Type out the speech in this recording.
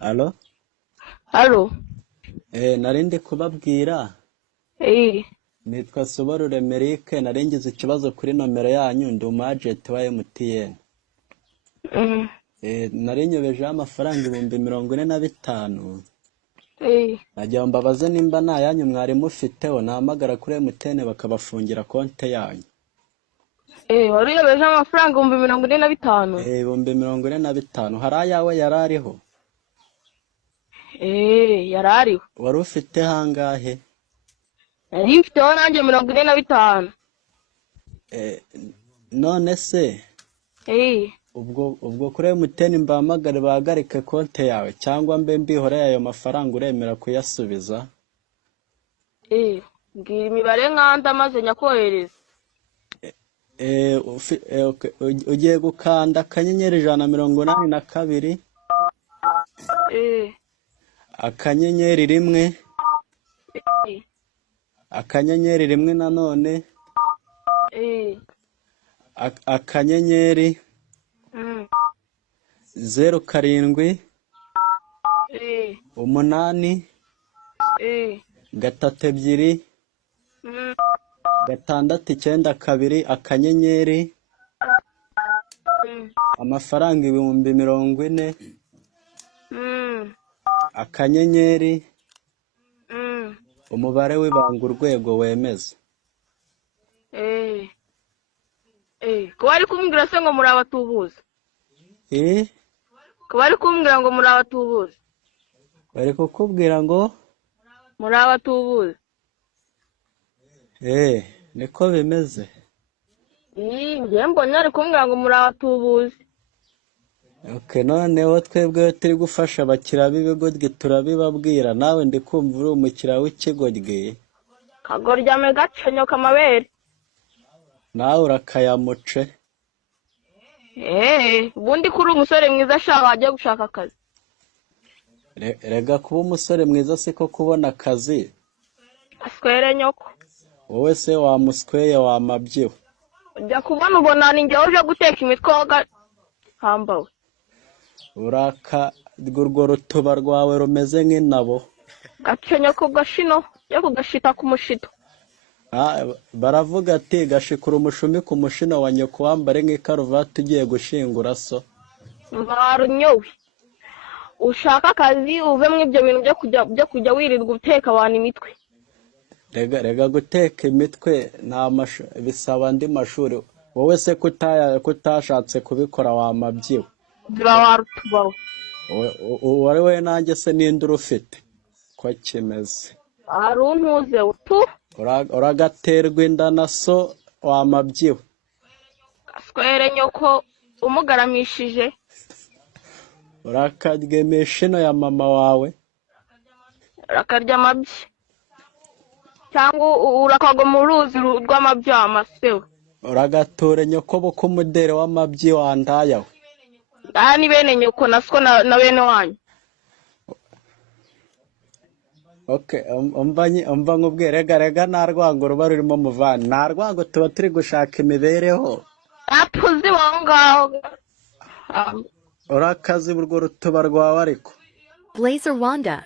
Alo? Halo. Nari ndi kubabwira Eh. nitwa Subaru Remerique, nari ngize ikibazo kuri nomero yanyu, ndi umu agent wa MTN. Nari nyobejeho amafaranga 45,000. Nagira ngo mbabaze nimba nta yanyu mwari mufiteho, nahamagara kuri MTN bakabafungira konte yanyu. Wari uyobeje amafaranga 45,000? 45,000. Hari ayawe yari ariho? Yari ariho. Wari ufite hangahe? Nari mfiteho nanjye 45. None se ubwo kuri MTN mbahamagare bahagarike konte yawe cyangwa mbe mbihoreye ayo mafaranga uremera kuyasubiza? Mbwira imibare nkanda maze nyakohereza. Ugiye gukanda akanyenyeri 182 akanyenyeri 1 akanyenyeri 1 nanone akanyenyeri 07 8 3 692 akanyenyeri amafaranga 40,000 akanyenyeri umubare w'ibanga urwego wemeza. Ko bari kumbwira se ngo muri abatubuzi? Ko bari kumbwira ngo muri abatubuzi? Bari kukubwira ngo muri abatubuzi? niko bimeze. Njye mbonye ari kumbwira ngo muri abatubuzi. Noneho twebwe turi gufasha abakiriya b'ibigoryi turabibabwira, nawe ndi kumva uri umukiriya w'ikigoryi. Kagoryame gacenyoka amabere. Nawe urakayamuce. Ubundi kuri umusore mwiza ashaka wajya gushaka akazi. Rega kuba umusore mwiza siko kubona akazi. Aswere nyoko. Wowe se wamusweye wamabyiwe. Ujya kubona ubona ni njye uje guteka imitwe hambawe. Urwo rutuba rwawe rumeze nk'inabo. Gacenyoko gashino yo kugashita ku mushito. Baravuga ati gashikura umushumi ku mushino wa nyoko wambare nk'ikaruvati ugiye gushingura so. Barunyowe. Ushaka akazi uve mu ibyo bintu byo kujya wirirwa uteka abantu imitwe. Rega guteka imitwe bisaba andi mashuri. Wowe se kutashatse kubikora wamabyiwe. Warutubaho. Wari we nanjye se ninde urufite ko kimeze? Aruntuze utu. Uragaterwa inda na so wamabyiwe. Aswere nyoko umugaramishije. Urakarya imishino ya mama wawe. Urakarya amabyi. Cyangwa urakagwa mu ruzi rw'amabyi amasewe. Uragatura nyoko buko umudere w'amabyi wandayawe. Ni bene nyoko naswo na bene wanyu. Umva nkubwire rega nta rwango ruba rurimo muvana. Nta rwango tuba turi gushaka imibereho. Apuzi wangaho. Urakazi urwo rutuba rwawe ariko. Blazer Wanda.